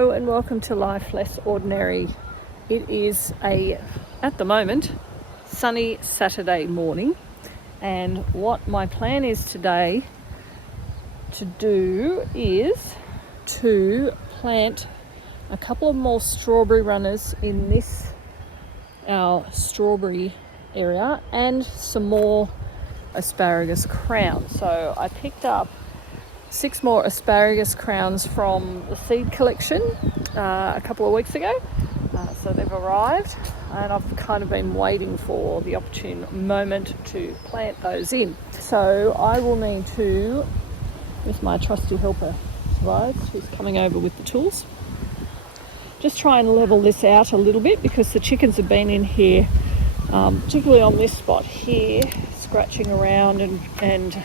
Hello and welcome to Life Less Ordinary. It is at the moment, sunny Saturday morning, and what my plan is today to do is to plant a couple of more strawberry runners in our strawberry area and some more asparagus crowns. So I picked up 6 more asparagus crowns from the seed collection a couple of weeks ago. So they've arrived and I've kind of been waiting for the opportune moment to plant those in. So I will need to, with my trusty helper Asparagus, who's coming over with the tools, just try and level this out a little bit because the chickens have been in here, particularly on this spot here, scratching around and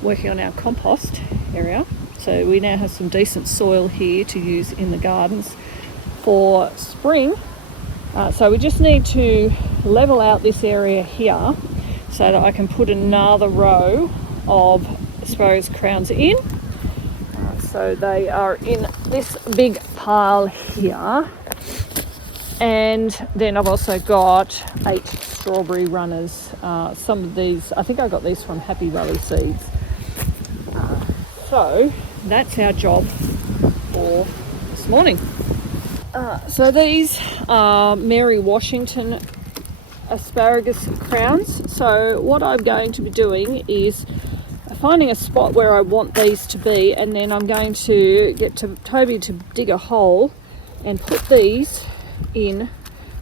working on our compost area. So we now have some decent soil here to use in the gardens for spring. So we just need to level out this area here so that I can put another row of asparagus crowns in. So they are in this big pile here. And then I've also got 8 strawberry runners. Some of these, I think I got these from Happy Valley Seeds. So that's our job for this morning. So these are Mary Washington asparagus crowns. So what I'm going to be doing is finding a spot where I want these to be, and then I'm going to get to Toby to dig a hole and put these in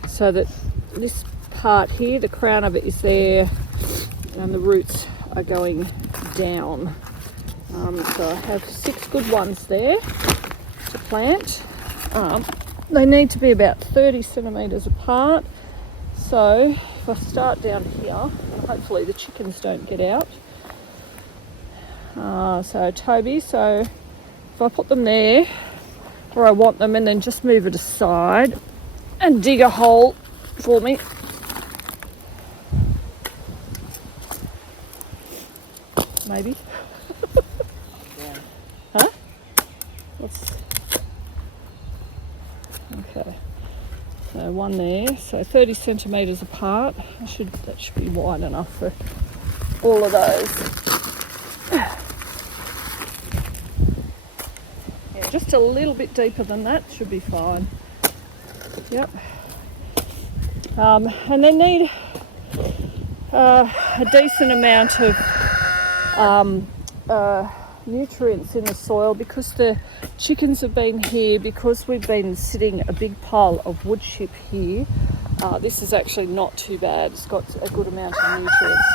so that this part here, the crown of it, is there and the roots are going down. So I have 6 good ones there to plant. They need to be about 30 centimetres apart. So if I start down here, and hopefully the chickens don't get out. So Toby, so if I put them there where I want them and then just move it aside and dig a hole for me. Maybe. Huh? Okay. So one there. So 30 centimetres apart. That should be wide enough for all of those. Yeah, just a little bit deeper than that should be fine. Yep. And they need a decent amount of nutrients in the soil because the chickens have been here, because we've been sitting a big pile of wood chip here. This is actually not too bad. It's got a good amount of nutrients.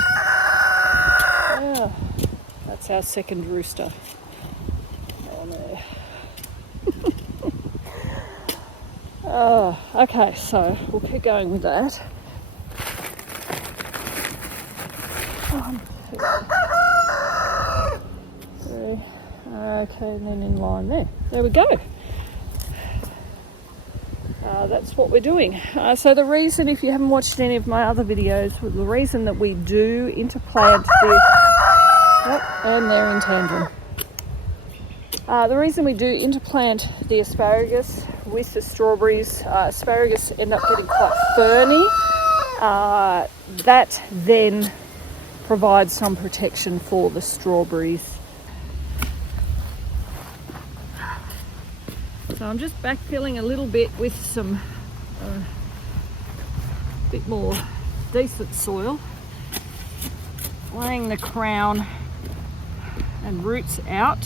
Yeah, that's our second rooster down there. Okay, so we'll keep going with that. Okay, and then in line there. There we go. That's what we're doing. So the reason, if you haven't watched any of my other videos, the reason that we do interplant and they're in tandem. The reason we do interplant the asparagus with the strawberries, asparagus end up getting quite ferny. That then provides some protection for the strawberries. So I'm just backfilling a little bit with some bit more decent soil, laying the crown and roots out,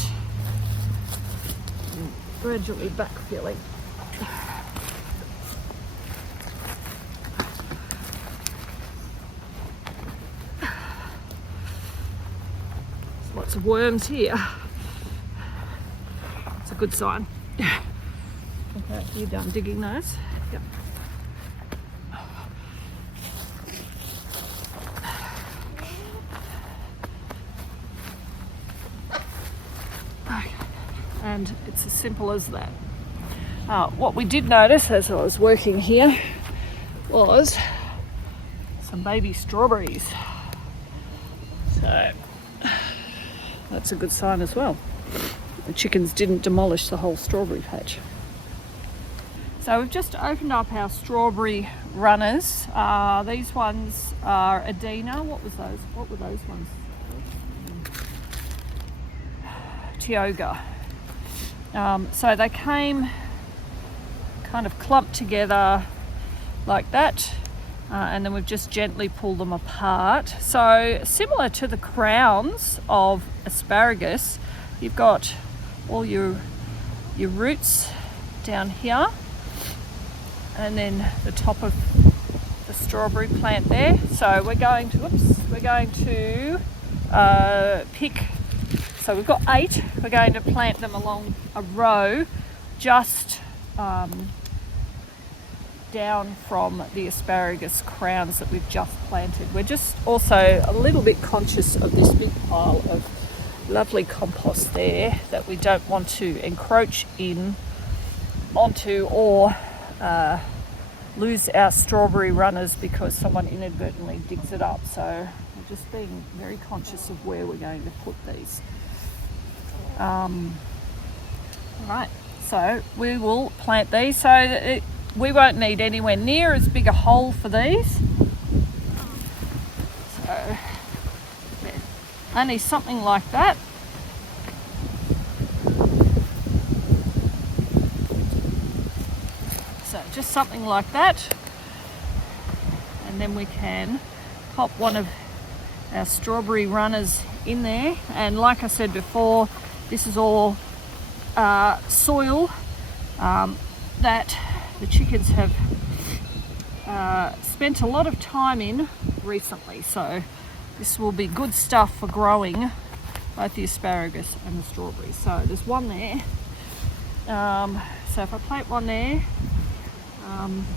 and gradually backfilling. There's lots of worms here. It's a good sign. Okay, you done digging those? Yep. Okay. And it's as simple as that. What we did notice as I was working here was some baby strawberries. So that's a good sign as well. The chickens didn't demolish the whole strawberry patch. So we've just opened up our strawberry runners. These ones are Adina. What were those ones? Tioga. So they came kind of clumped together like that, and then we've just gently pulled them apart. So similar to the crowns of asparagus, you've got all your roots down here, and then the top of the strawberry plant there. So we're going to pick. So we've got 8. We're going to plant them along a row, just down from the asparagus crowns that we've just planted. We're just also a little bit conscious of this big pile of lovely compost there that we don't want to encroach in onto or lose our strawberry runners because someone inadvertently digs it up. So we're just being very conscious of where we're going to put these. Right, so we will plant these so that we won't need anywhere near as big a hole for these. So only something like that. So just something like that, and then we can pop one of our strawberry runners in there. And like I said before, this is all soil that the chickens have spent a lot of time in recently. So this will be good stuff for growing both the asparagus and the strawberries. So there's one there. So if I plant one there, I'm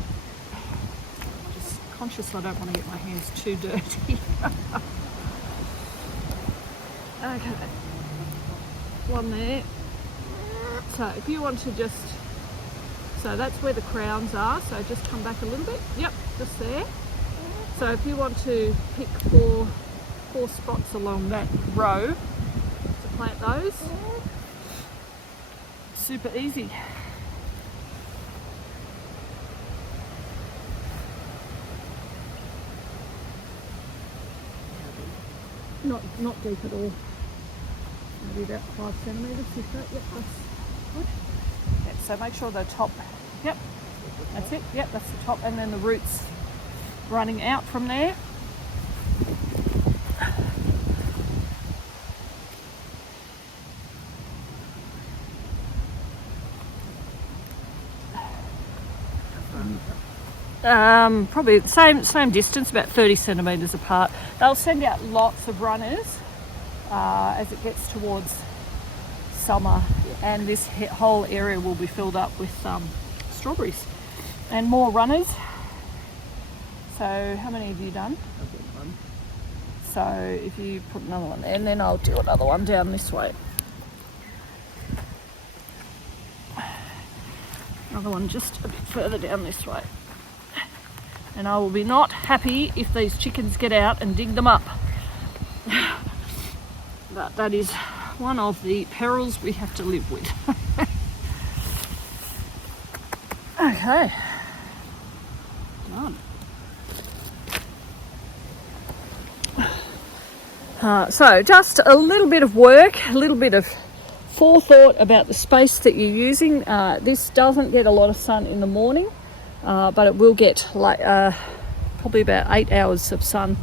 just conscious I don't want to get my hands too dirty. Okay, one there. So if you want to just, so that's where the crowns are, so just come back a little bit. Yep, just there. So if you want to pick four spots along that row to plant those, super easy. Not deep at all. Maybe about 5 centimetres, if that. Yep, that's good. Yep, so make sure the top, yep, that's it. Yep, that's the top, and then the roots running out from there. Probably the same distance, about 30 centimetres apart. They'll send out lots of runners as it gets towards summer, and this whole area will be filled up with strawberries and more runners. So how many have you done? I've got one. So if you put another one there, and then I'll do another one down this way. Another one just a bit further down this way. And I will be not happy if these chickens get out and dig them up. But that is one of the perils we have to live with. Okay. Done. So just a little bit of work, a little bit of forethought about the space that you're using. This doesn't get a lot of sun in the morning. But it will get like probably about 8 hours of sun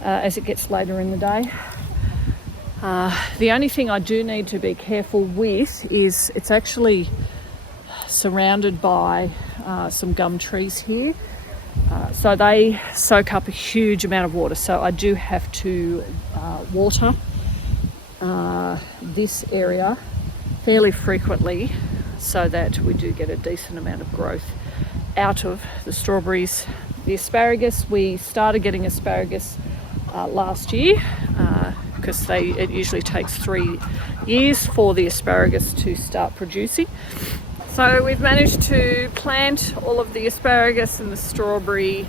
as it gets later in the day. The only thing I do need to be careful with is it's actually surrounded by some gum trees here. So they soak up a huge amount of water. So I do have to water this area fairly frequently so that we do get a decent amount of growth out of the strawberries. The asparagus, we started getting asparagus last year because it usually takes 3 years for the asparagus to start producing. So we've managed to plant all of the asparagus and the strawberry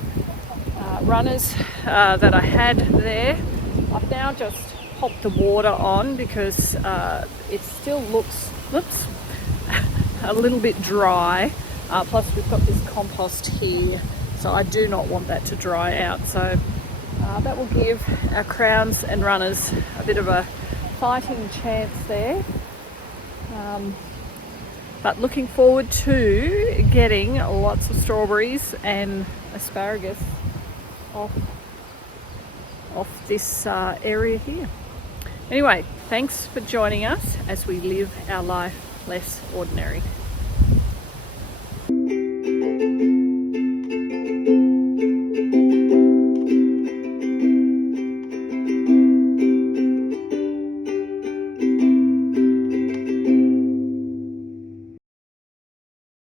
runners that I had there. I've now just popped the water on because it still looks a little bit dry. Plus we've got this compost here, so I do not want that to dry out. So that will give our crowns and runners a bit of a fighting chance there. But looking forward to getting lots of strawberries and asparagus off this area here. Anyway, thanks for joining us as we live our life less ordinary.